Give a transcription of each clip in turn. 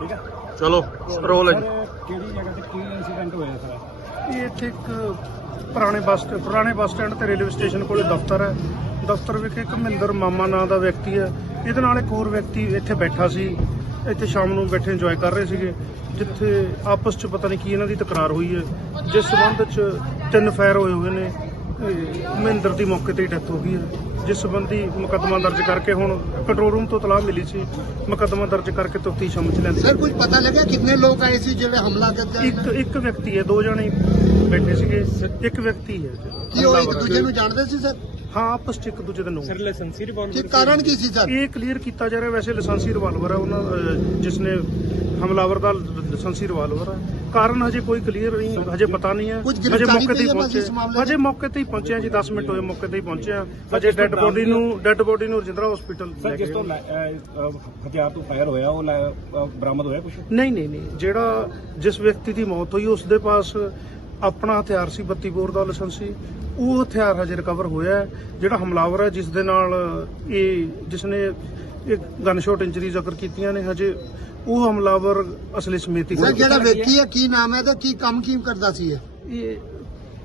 ਠੀਕ ਚਲੋ ਰੋਲ ਹੈ ਜੀ ਕਿਹੜੀ ਜਗ੍ਹਾ ਤੇ ਕੀ ਇਨਸੀਡੈਂਟ ਹੋਇਆ ਸਰ ਇਹ ਇੱਥੇ ਇੱਕ ਪੁਰਾਣੇ ਬੱਸ ਪੁਰਾਣੇ ਬੱਸ ਸਟੈਂਡ ਤੇ ਰੇਲਵੇ ਸਟੇਸ਼ਨ ਕੋਲੇ ਦਫ਼ਤਰ ਹੈ ਦਫ਼ਤਰ ਵਿਖੇ ਇੱਕ ਮਹਿੰਦਰ ਮਾਮਾ ਨਾਂ ਦਾ ਵਿਅਕਤੀ ਹੈ ਇਹਦੇ ਨਾਲ ਇੱਕ ਹੋਰ ਵਿਅਕਤੀ ਇੱਥੇ ਬੈਠਾ ਸੀ ਇੱਥੇ ਸ਼ਾਮ ਨੂੰ ਬੈਠੇ ਇੰਜੋਏ ਕਰ ਰਹੇ ਸੀਗੇ ਜਿੱਥੇ ਆਪਸ ਚ ਪਤਾ ਨਹੀਂ ਕੀ ਇਹਨਾਂ ਦੀ ਟਕਰਾਰ ਹੋਈ ਹੈ ਜਿਸ ਸੰਬੰਧ ਚ ਤਿੰਨ ਫਾਇਰ ਹੋਏ ਹੋਏ ਨੇ ਮਹਿੰਦਰ ਦੀ ਮੌਕੇ ਤੇ ਡੈਥ ਹੋ ਗਈ ਹੈ ਜਿਸ ਸੰਬੰਧੀ ਮੁਕਦਮਾ ਦਰਜ ਕਰਕੇ ਹੁਣ ਕੰਟਰੋਲ ਰੂਮ ਤੋਂ ਤਲਾਹ ਮਿਲੀ ਸੀ ਮੁਕਦਮਾ ਦਰਜ ਕਰਕੇ ਤਫਤੀਸ਼ ਸ਼ਮਚ ਲੈ ਸਰ ਕੋਈ ਪਤਾ ਲੱਗਿਆ ਕਿੰਨੇ ਲੋਕ ਆਏ ਸੀ ਜਿਹੜੇ ਹਮਲਾ ਕਰਦੇ ਇੱਕ ਇੱਕ ਵਿਅਕਤੀ ਹੈ ਦੋ ਜਣੇ ਬੈਠੇ ਸੀਗੇ ਇੱਕ ਵਿਅਕਤੀ ਹੈ ਕੀ ਉਹ ਇੱਕ ਦੂਜੇ ਨੂੰ ਜਾਣਦੇ ਸੀ ਸਰ ਹਾਂ ਆਪਸ ਵਿੱਚ ਇੱਕ ਦੂਜੇ ਦੇ ਨੂੰ ਸਰ ਲਾਇਸੈਂਸੀ ਰਿਵਾਲਵਰ ਕੀ ਕਾਰਨ ਕੀ ਸੀ ਸਰ ਇਹ ਕਲੀਅਰ ਕੀਤਾ ਜਾ ਰਿਹਾ ਵੈਸੇ ਲਾਇਸੈਂਸੀ ਰਿਵਾਲਵਰ ਹੈ ਉਹਨਾਂ ਜਿਸ ਨੇ ਹਮਲਾਵਰ ਦਾ ਲਸੰਸੀ ਰਿਵਾਲਵਰ ਹੈ ਕਾਰਨ ਹਜੇ ਕੋਈ ਕਲੀਅਰ ਨਹੀਂ ਹਜੇ ਪਤਾ ਨਹੀਂ ਹੈ ਹਜੇ ਮੌਕੇ ਤੇ ਪਹੁੰਚੇ ਹਜੇ ਮੌਕੇ ਤੇ ਹੀ ਪਹੁੰਚੇ ਹਾਂ ਜੀ 10 ਮਿੰਟ ਹੋਏ ਮੌਕੇ ਤੇ ਹੀ ਪਹੁੰਚੇ ਹਾਂ ਹਜੇ ਡੈੱਡ ਬੋਡੀ ਨੂੰ ਡੈੱਡ ਬੋਡੀ ਨੂੰ ਰਜਿੰਦਰਾ ਹਸਪੀਟਲ ਲੈ ਕੇ ਤੋਂ ਹਥਿਆਰ ਤੋਂ ਫਾਇਰ ਹੋਇਆ ਉਹ ਬਰਾਮਦ ਹੋਇਆ ਕੁਝ ਨਹੀਂ ਨਹੀਂ ਨਹੀਂ ਜਿਹੜਾ ਜਿਸ ਵਿਅਕਤੀ ਦੀ ਮੌਤ ਹੋਈ ਉਸ ਦੇ ਪਾਸ ਆਪਣਾ ਹਥਿਆਰ ਸੀ ਬੱਤੀ ਬੋਰ ਦਾ ਲਾਇਸੈਂਸੀ ਉਹ ਹਥਿਆਰ ਹਜੇ ਰਿਕਵਰ ਹੋਇਆ ਹੈ ਜਿਹੜਾ ਹਮਲਾਵਰ ਹੈ ਜਿਸ ਦੇ ਨਾਲ ਇਹ ਜਿਸ ਨੇ ਇੱਕ ਗਨ ਸ਼ਾਟ ਇੰਜਰੀ ਜ਼ਕਰ ਕੀਤੀਆਂ ਨੇ ਹਜੇ ਉਹ ਹਮਲਾਵਰ ਅਸਲੀ ਸਮਿਤੀ ਸਰ ਜਿਹੜਾ ਵੇਖੀ ਹੈ ਕੀ ਨਾਮ ਹੈ ਤੇ ਕੀ ਕੰਮ ਕੀ ਕਰਦਾ ਸੀ ਇਹ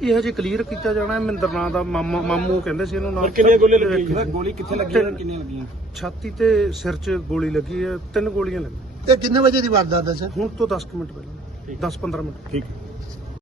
ਇਹ ਹਜੇ ਕਲੀਅਰ ਕੀਤਾ ਜਾਣਾ ਹੈ ਮਿੰਦਰ ਨਾਂ ਦਾ ਮਾਮੂ ਕਹਿੰਦੇ ਸੀ ਇਹਨੂੰ ਨਾਮ ਕਿੰਨੀਆਂ ਗੋਲੀਆਂ ਲੱਗੀਆਂ ਗੋਲੀ ਕਿੱਥੇ ਲੱਗੀ ਹੈ ਕਿੰਨੀਆਂ ਲੱਗੀਆਂ ਛਾਤੀ ਤੇ ਸਿਰ 'ਚ ਗੋਲੀ ਲੱਗੀ ਹੈ ਤਿੰਨ ਗੋਲੀਆਂ ਲੱਗੀਆਂ ਤੇ ਕਿੰਨੇ ਵਜੇ ਦੀ ਵਾਰਦਾਤ ਹੈ ਸਰ ਹੁਣ ਤੋਂ 10 ਮਿੰਟ ਪਹਿਲਾਂ 10-15 ਮਿੰਟ ਠੀਕ